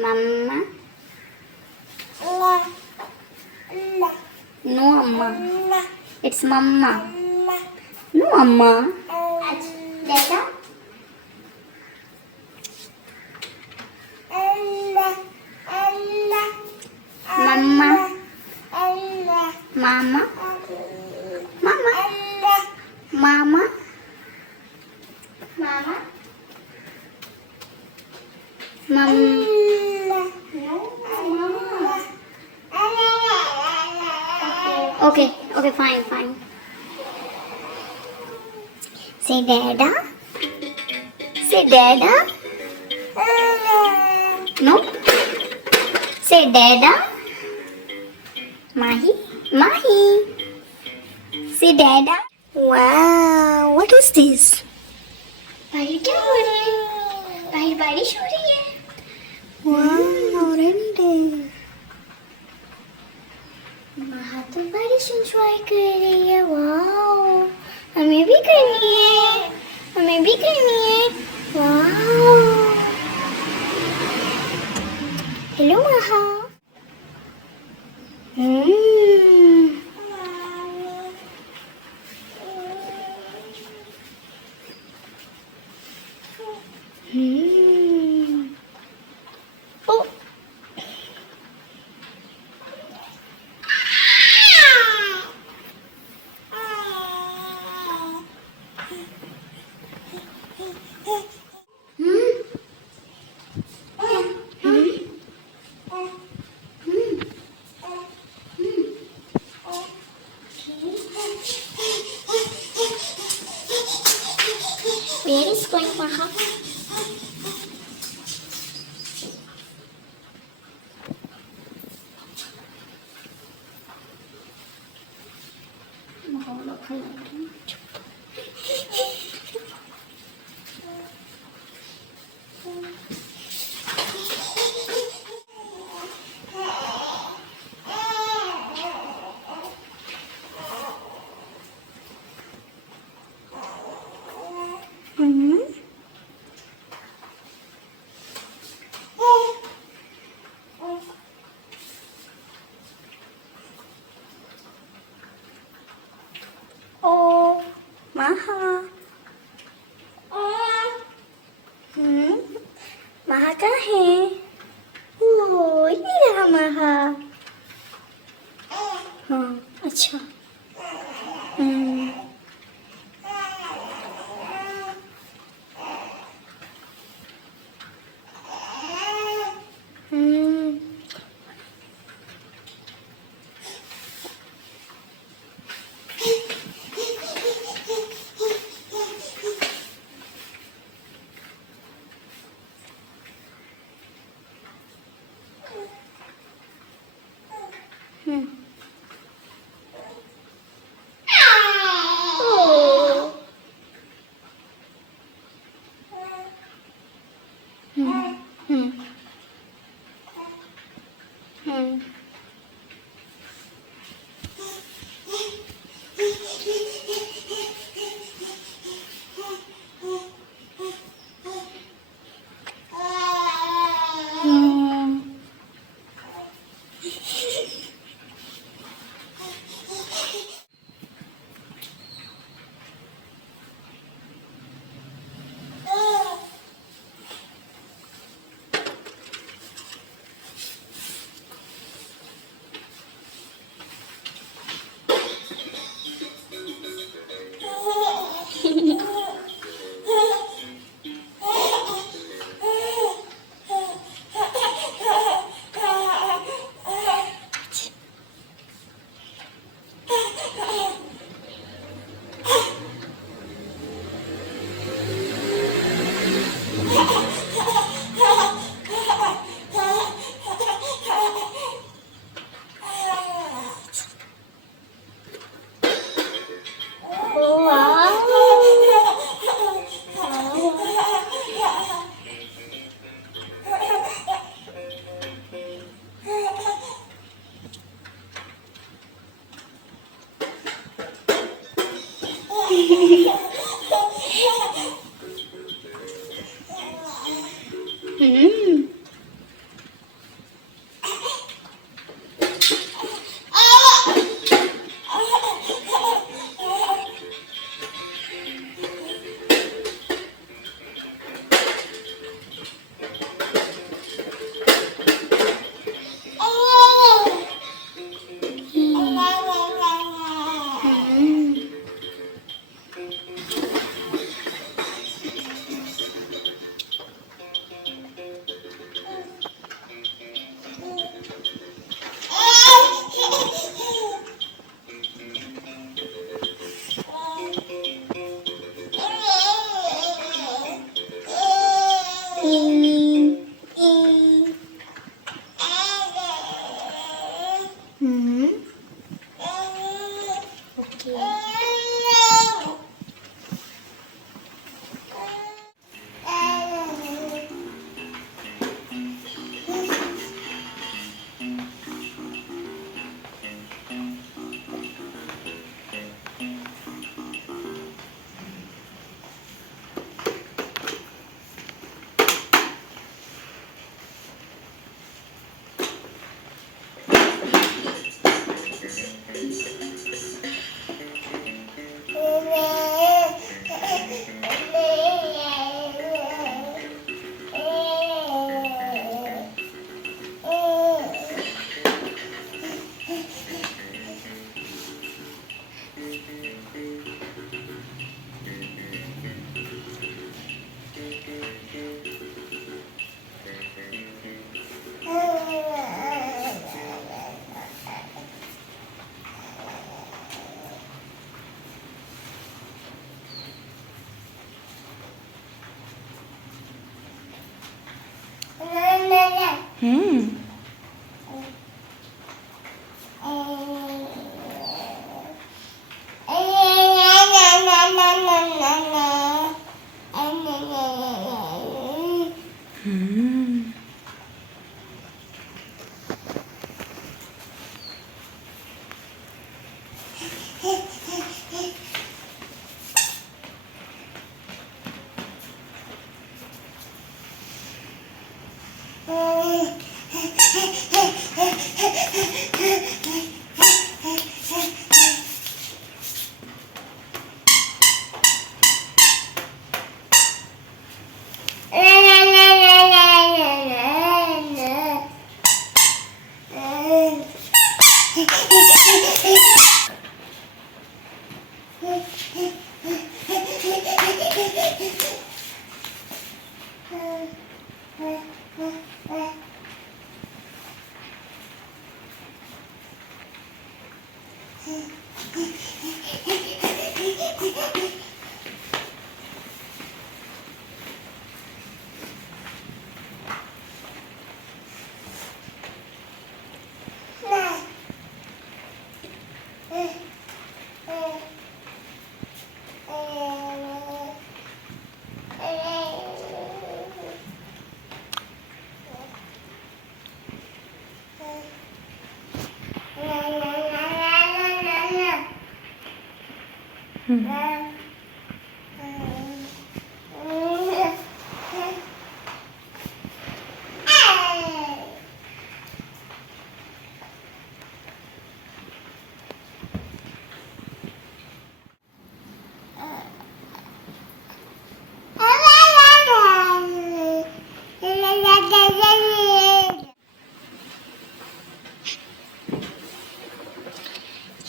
Mama. No, Amma. It's Mama. No, Amma. Dada. Mama. Mama. Mama. Mama. Mama. Mom. Okay, okay, fine, fine. Say Dada. Say Dada. No. Say Dada. Mahi. Mahi. Say Dada. Wow, what is this? भाई क्या हो रहा है? भाई बारिश हो रही है. Wow, rainy day. महा तो बारिश एंजॉय कर रही है. वाओ, हमें भी करनी है. हमें भी करनी है. वाओ. हेलो महा. Oh. Where is going Maha? Oh, Maha. Maha कहाँ है? ओह, ये रहा Maha. हाँ, अच्छा.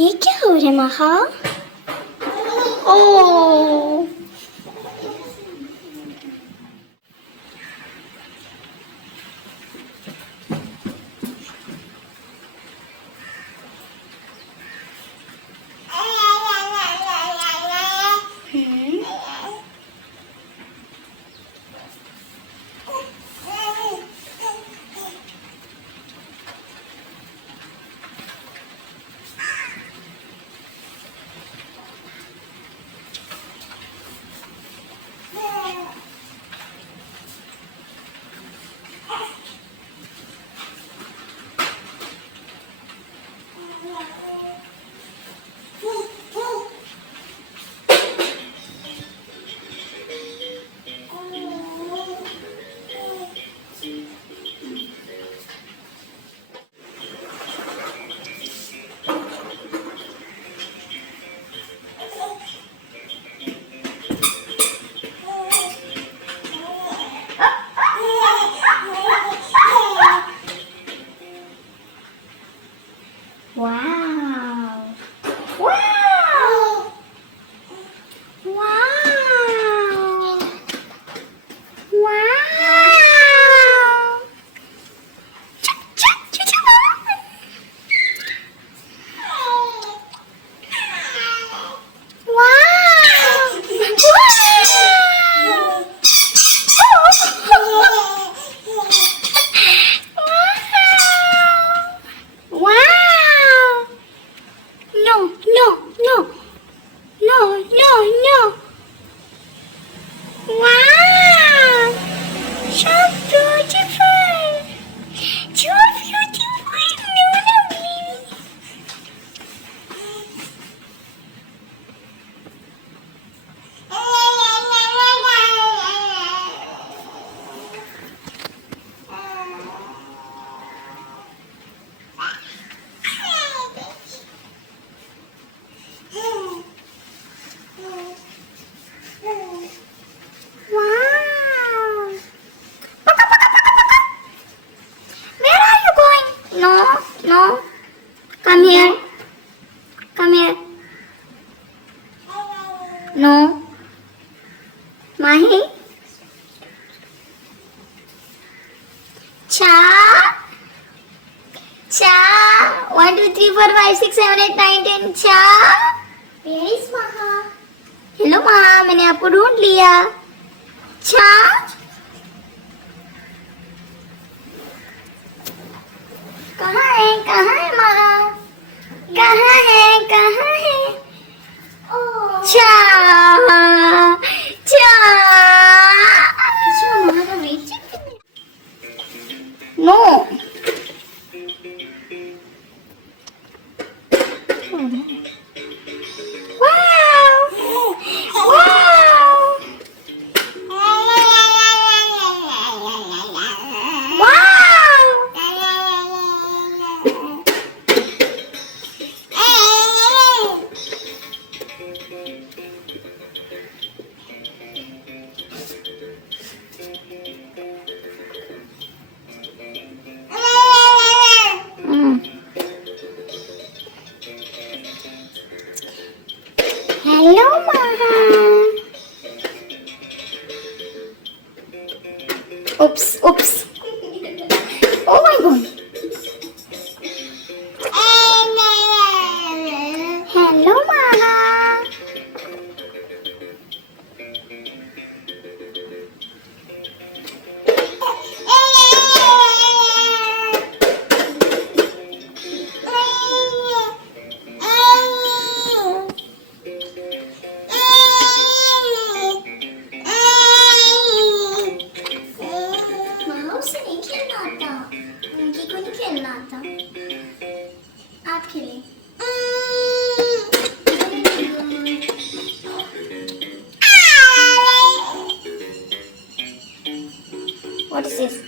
ये क्या हो रहा है महा? ओ wow. Wow. Wow. Wow. Chuk, chuk, chuk, chuk. Wow. Wow. No, no, no. No, no, no. Wow. So beautiful. So beautiful. No, lovely. Wow. Where are you going? No, no. Come here. Come here. No. Mahi? Cha? Cha? 1, 2, 3, 4, 5, 6, 7, 8, 9, 10. Cha? Where is Maha? Hello माँ, मैंने आपको ढूंढ लिया. चा? कहाँ है? कहाँ है माँ? कहाँ है? कहाँ है? चा? चा? अच्छा माँ का वेट चेक करने. No. Oops, oops. Oh my god. Hello, Mama. माँ उससे नहीं खेलना आता, उनकी को नहीं खेलना आता, आप खेलें। What is this?